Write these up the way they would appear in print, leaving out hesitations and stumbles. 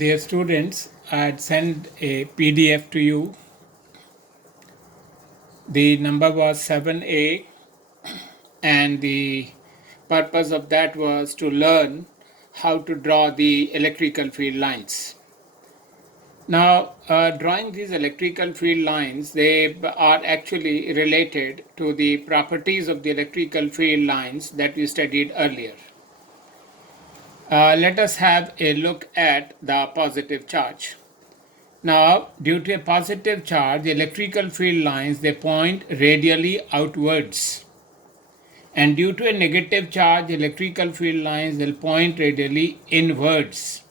Dear students, I had sent a PDF to you. The number was 7A, and the purpose of that was to learn how to draw the electrical field lines. Now, drawing these electrical field lines, they are actually related to the properties of the electrical field lines that we studied earlier. Let us have a look at the positive charge. Now, due to a positive charge, the electrical field lines, they point radially outwards. And due to a negative charge, electrical field lines will point radially inwards.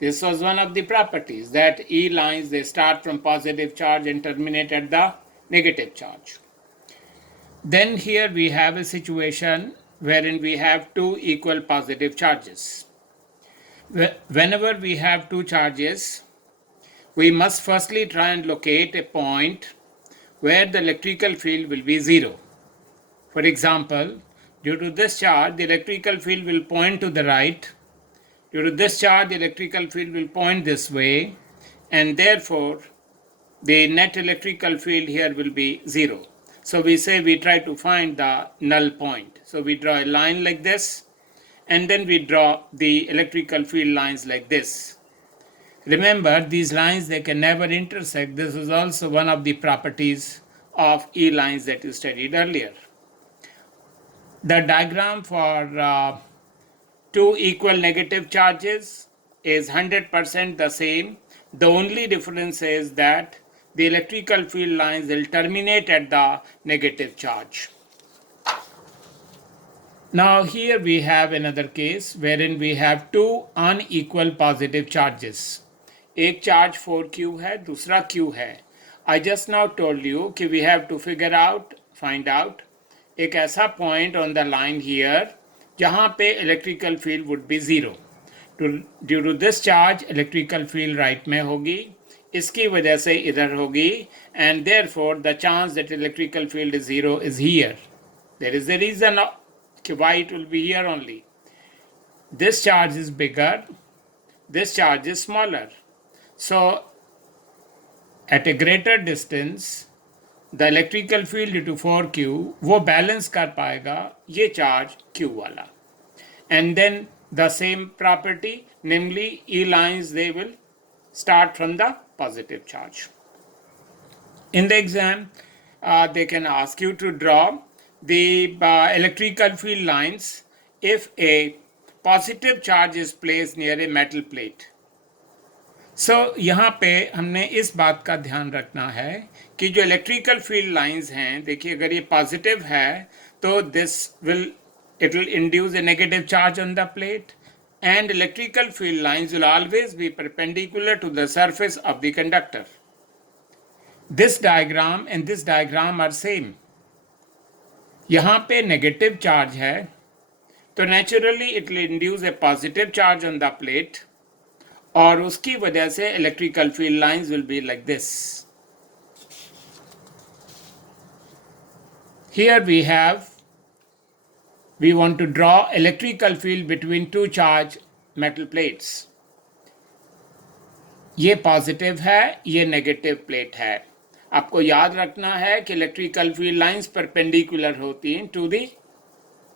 This was one of the properties, that E lines, they start from positive charge and terminate at the negative charge. Then here we have a situation wherein we have two equal positive charges. Whenever we have two charges, we must firstly try and locate a point where the electrical field will be zero. For example, due to this charge, the electrical field will point to the right. Due to this charge, the electrical field will point this way, and therefore the net electrical field here will be zero. So we say we try to find the null point. So we draw a line like this, and then we draw the electrical field lines like this. Remember, these lines, they can never intersect. This is also one of the properties of E lines that you studied earlier. The diagram for two equal negative charges is 100% the same. The only difference is that the electrical field lines will terminate at the negative charge. Now here we have another case wherein we have two unequal positive charges. एक charge 4q है, दूसरा q है. I just now told you कि we have to find out एक ऐसा point on the line here जहाँ पे electrical field would be zero. Due to this charge, electrical field right में होगी, इसकी वजह से इधर होगी, and therefore the chance that electrical field is zero is here. There is a reason why it will be here only. This charge is bigger, this charge is smaller. So, at a greater distance, the electrical field due to 4q, वो balance कर पाएगा ये charge q वाला. And then the same property, namely E lines, they will start from the positive charge. In the exam, they can ask you to draw the electrical field lines if a positive charge is placed near a metal plate. So, यहाँ पे हमने इस बात का ध्यान रखना है कि जो इलेक्ट्रिकल फील्ड लाइंस हैं, देखिए अगर ये पॉजिटिव है तो it will induce a negative charge on the plate, and electrical field lines will always be perpendicular to the surface of the conductor. This diagram and this diagram are same. यहाँ पे negative charge है तो naturally it will induce a positive charge on the plate, और उसकी वजह से electrical field lines will be like this. Here we want to draw electrical field between two charged metal plates. ये positive है, ये negative plate है. आपको याद रखना है कि electrical field lines perpendicular होती हैं to the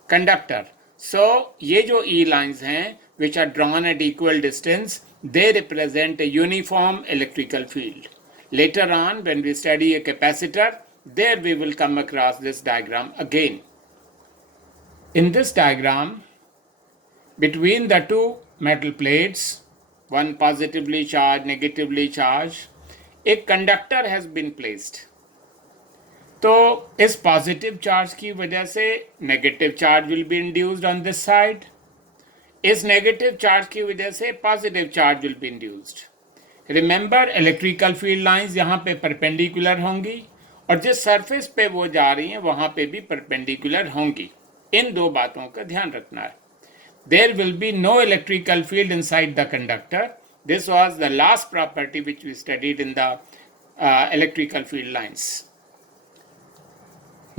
conductor. So, ये जो E lines हैं, which are drawn at equal distance, they represent a uniform electrical field. Later on, when we study a capacitor, there we will come across this diagram again. In this diagram, between the two metal plates, one positively charged, negatively charged, a conductor has been placed. तो इस positive charge की वजह से negative charge will be induced on this side, इस negative charge की वजह से positive charge will be induced. Remember, electrical field lines यहाँ पे परपेंडिकुलर होंगी और जिस सरफेस पे वो जा रही हैं वहाँ पे भी परपेंडिकुलर होंगी. इन दो बातों का ध्यान रखना है. There will be no electrical field inside the conductor. This was the last property which we studied in the electrical field lines.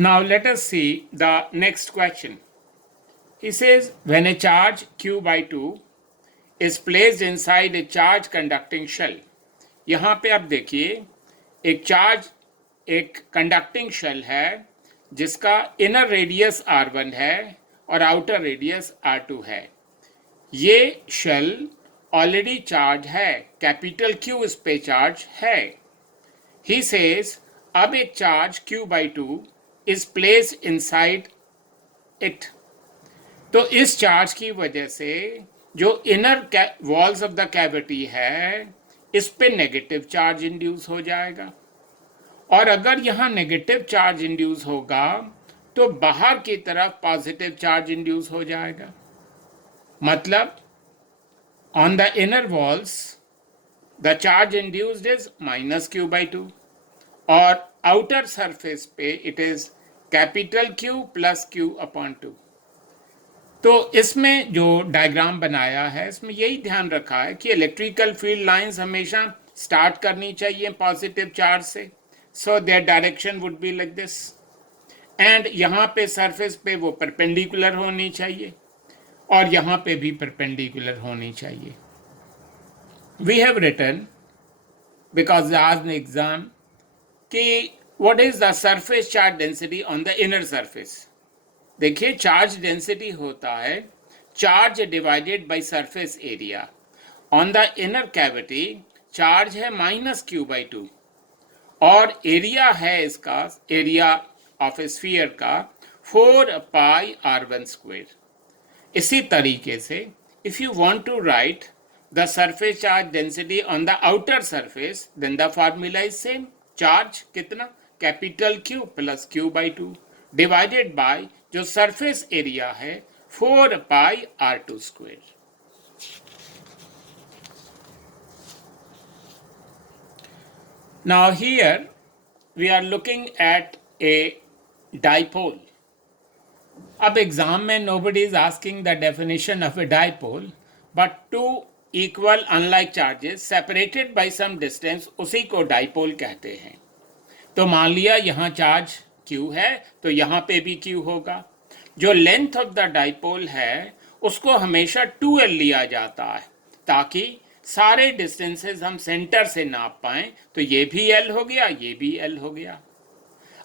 Now let us see the next question. He says, when a charge q by 2 is placed inside a charge conducting shell. यहाँ पे आप देखिए एक conducting shell है जिसका inner radius R1 है और outer radius R2 है. ये शेल ऑलरेडी चार्ज है, कैपिटल Q इस पे चार्ज है. ही सेज अब एक charge Q/2 is placed inside it. तो इस चार्ज की वजह से जो inner walls of the cavity है इस पे नेगेटिव चार्ज इंड्यूस हो जाएगा. और अगर यहाँ नेगेटिव चार्ज इंड्यूस होगा तो बाहर की तरफ पॉजिटिव चार्ज इंड्यूस हो जाएगा. मतलब on the inner walls the charge induced is -Q/2 और आउटर सरफेस पे it is capital Q plus Q/2. तो इसमें जो डायग्राम बनाया है इसमें यही ध्यान रखा है कि इलेक्ट्रिकल फील्ड लाइंस हमेशा स्टार्ट करनी चाहिए पॉजिटिव चार्ज से. So their direction would be like this and यहाँ पे सरफेस पे वो परपेंडिकुलर होनी चाहिए और यहाँ पे भी परपेंडिकुलर होनी चाहिए. वी हैव रिटन बिकॉज आज द एग्जाम कि what is the surface charge density on the inner surface. देखिए चार्ज डेंसिटी होता है charge divided by surface area. On the inner cavity charge है -Q/2 और एरिया है इसका, एरिया ऑफ स्फीयर का 4πr1². इसी तरीके से if you want to write the surface charge density on the outer surface then the formula is same. Charge कितना, capital Q plus Q/2 divided by जो surface area है 4πr2². Now here we are looking at a dipole. अब exam में nobody is asking the definition of a dipole, but two equal unlike charges separated by some distance उसी को dipole कहते हैं. तो मान लिया यहाँ चार्ज Q है तो यहाँ पे भी Q होगा. जो लेंथ ऑफ द डाइपोल है उसको हमेशा 2L लिया जाता है ताकि सारे डिस्टेंसेस हम सेंटर से नाप पाएं. तो ये भी L हो गया, ये भी L हो गया.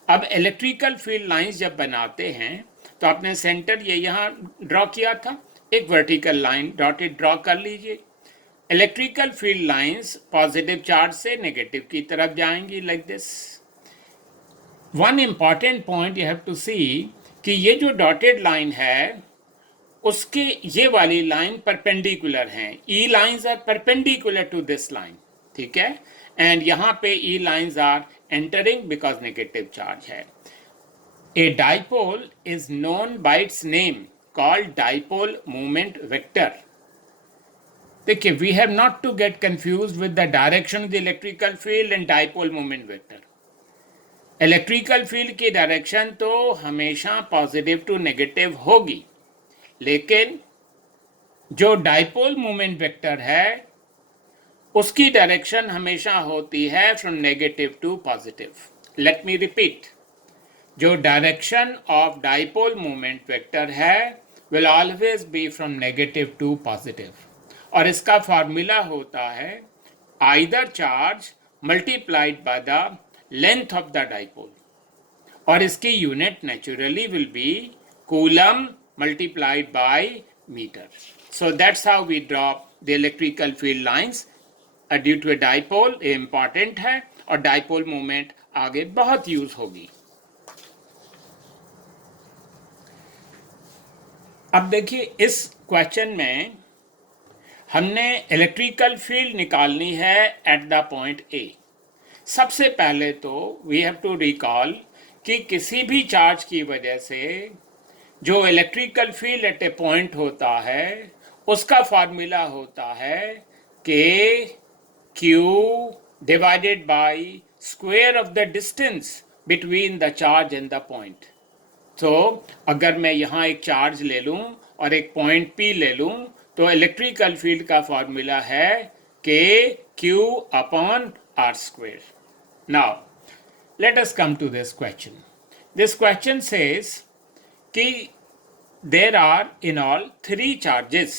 अब इलेक्ट्रिकल फील्ड लाइंस जब बनाते हैं तो आपने सेंटर ये यहाँ ड्रॉ किया था, एक वर्टिकल लाइन डॉटेड ड्रॉ कर लीजिए. Electrical field lines positive charge से नेगेटिव की तरफ जाएंगी like this. One important point you have to see कि ये जो डॉटेड लाइन है उसके ये वाली लाइन परपेंडिकुलर हैं. E lines are perpendicular to this line, ठीक है. एंड यहाँ पे E lines are entering because negative charge है. A dipole is known by its name called dipole moment vector. देखिए we have not to get confused with the direction of the electrical field and dipole moment vector. Electrical field की direction तो हमेशा positive to negative होगी, लेकिन जो dipole moment vector है उसकी direction हमेशा होती है from negative to positive. Let me repeat, जो direction of dipole moment vector है will always be from negative to positive. और इसका फॉर्मूला होता है either charge multiplied by the length of the dipole और इसकी unit naturally will be coulomb multiplied by meter. So that's how we draw the electrical field lines due to a dipole. ये important है और dipole moment आगे बहुत use होगी. अब देखिए इस क्वेश्चन में हमने इलेक्ट्रिकल फील्ड निकालनी है एट द पॉइंट ए. सबसे पहले तो वी हैव टू रिकॉल कि किसी भी चार्ज की वजह से जो इलेक्ट्रिकल फील्ड एट ए पॉइंट होता है उसका फॉर्मूला होता है के Q divided by square of the distance between the charge and the point. तो अगर मैं यहाँ एक चार्ज ले लूँ और एक पॉइंट P ले लूँ तो इलेक्ट्रिकल फील्ड का फॉर्मूला है के Q upon r². Now, let us come to this question. This question says कि there are in all 3 charges.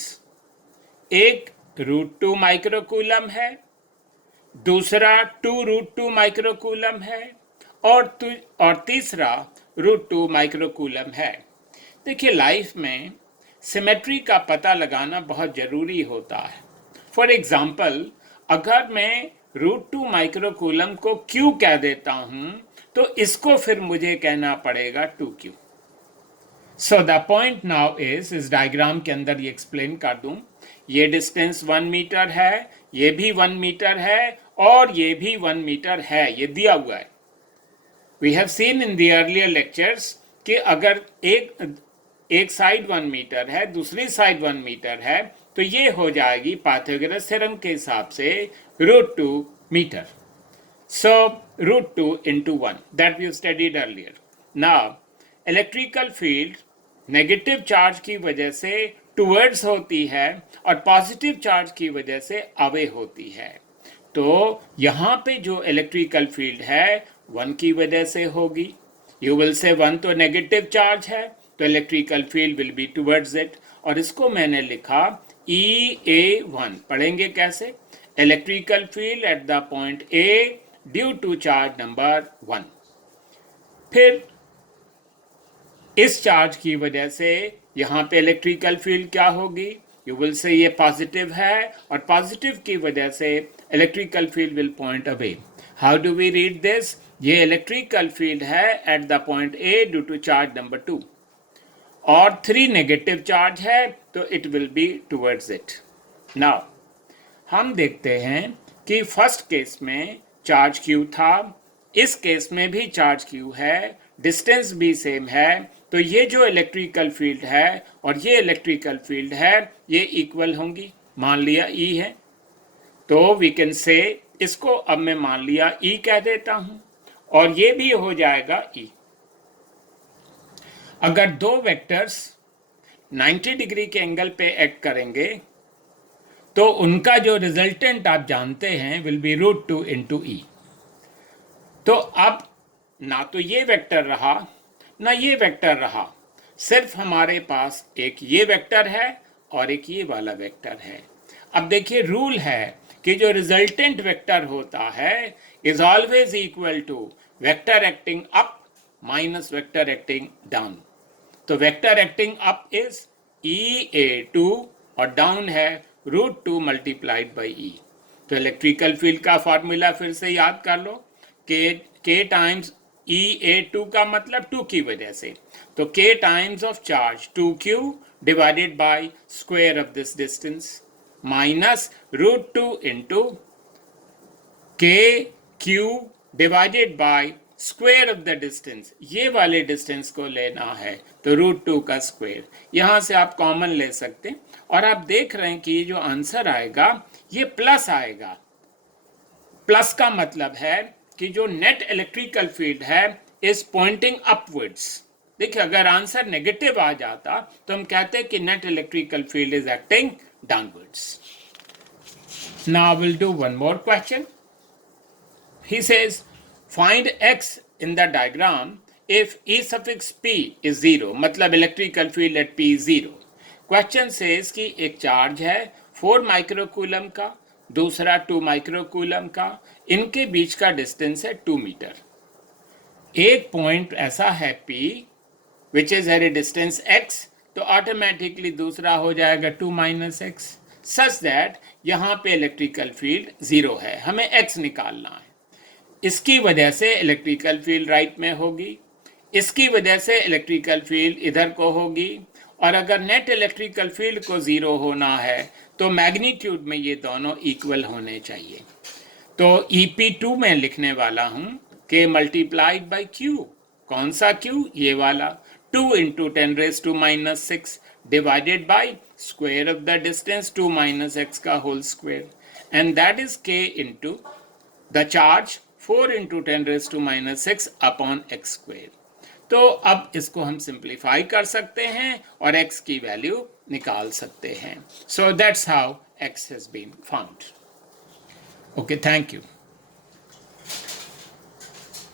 एक √2 माइक्रोकूलम है, दूसरा 2√2 माइक्रोकूलम है, और तीसरा √2 माइक्रोकूलम है। देखिए, लाइफ में सिमेट्री का पता लगाना बहुत ज़रूरी होता है। फॉर एग्जाम्पल, अगर मैं √2 माइक्रोकूलम को Q कह देता हूं, तो इसको फिर मुझे कहना पड़ेगा 2Q। So the point now इस डायग्राम के अंदर ये एक्सप्लेन कर दूं, ये डिस्टेंस 1 मीटर है, ये भी 1 मीटर है, और ये भी 1 मीटर है, ये दिया हुआ है। We have seen in the earlier lectures कि अगर एक साइड 1 मीटर है, दूसरी साइड 1 मीटर है, तो ये हो जाएगी पाइथागोरस थ्योरम के हिसाब से √2 metre. So √2 into 1 that we studied earlier. Now electrical field negative charge की वजह से टुवर्ड्स होती है और पॉजिटिव चार्ज की वजह से अवे होती है। तो यहाँ पे जो इलेक्ट्रिकल फील्ड है 1 की वजह से होगी। यू विल से 1 तो नेगेटिव चार्ज है, तो electrical field will be towards it, और इसको मैंने लिखा EA1। पढ़ेंगे कैसे? Electrical field at the point A due to charge number 1। फिर इस चार्ज की वजह से यहाँ पे इलेक्ट्रिकल फील्ड क्या होगी? यू विल से ये पॉजिटिव है, और पॉजिटिव की वजह से electrical field will point away. How do we read this? ये इलेक्ट्रिकल फील्ड है at the point A due to charge number 2, और 3 नेगेटिव चार्ज है, तो it will be towards it. Now हम देखते हैं कि फर्स्ट केस में चार्ज Q था, इस केस में भी चार्ज Q है, डिस्टेंस भी सेम है, तो ये जो इलेक्ट्रिकल फील्ड है और ये इलेक्ट्रिकल फील्ड है, ये इक्वल होंगी। मान लिया E है, तो वी कैन से इसको अब मैं मान लिया E कह देता हूं, और ये भी हो जाएगा E। अगर दो वेक्टर्स 90 डिग्री के एंगल पे एक्ट करेंगे, तो उनका जो रिजल्टेंट आप जानते हैं विल बी √2 into E। तो अब ना तो ये वेक्टर रहा, ना ये वेक्टर रहा, सिर्फ हमारे पास एक ये वेक्टर है और एक ये वाला वेक्टर है। अब देखिए, रूल है कि जो रिजल्टेंट वेक्टर होता है is always equal to vector acting up minus vector acting down. तो vector acting up is EA2 और डाउन है √2 मल्टीप्लाइड बाई E। तो इलेक्ट्रिकल फील्ड का फॉर्मूला फिर से याद कर लो, K टाइम्स EA2 का मतलब 2 की वजह से, तो K times of charge 2Q divided by square of this distance minus √2 into KQ divided by square of the distance. ये वाले डिस्टेंस को लेना है, तो √2 का स्क्वायर। यहां से आप कॉमन ले सकते हैं, और आप देख रहे हैं कि ये जो आंसर आएगा ये प्लस आएगा। प्लस का मतलब है कि जो नेट इलेक्ट्रिकल फील्ड है इज पॉइंटिंग अपवर्ड्स। देखिए, अगर आंसर नेगेटिव आ जाता तो हम कहते हैं कि net electrical field is acting downwards. Now will do one more question. He says find x in the diagram if E suffix P is 0, मतलब electrical field eight P 0। Question says कि एक charge है 4 microcoulomb का, दूसरा 2 microcoulomb का, इनके बीच का distance है 2 मीटर। एक पॉइंट ऐसा है P which is at a distance x, तो ऑटोमेटिकली दूसरा हो जाएगा 2 माइनस x, सच दैट यहाँ पे इलेक्ट्रिकल फील्ड 0 है। हमें x निकालना है। इसकी वजह से इलेक्ट्रिकल फील्ड राइट में होगी, इसकी वजह से इलेक्ट्रिकल फील्ड इधर को होगी, और अगर नेट इलेक्ट्रिकल फील्ड को 0 होना है तो मैग्नीट्यूड में ये दोनों इक्वल होने चाहिए। तो EP2 में लिखने वाला हूं K मल्टीप्लाइड बाई Q। कौन सा Q? ये वाला 2 into 10⁻⁻⁶ divided by square of the distance 2 minus x का whole square, and that is K into the charge 4 into 10⁻⁻⁶ upon x square. तो अब इसको हम सिंप्लीफाई कर सकते हैं और x की वैल्यू निकाल सकते हैं। So that's how x has been found. Okay, thank you.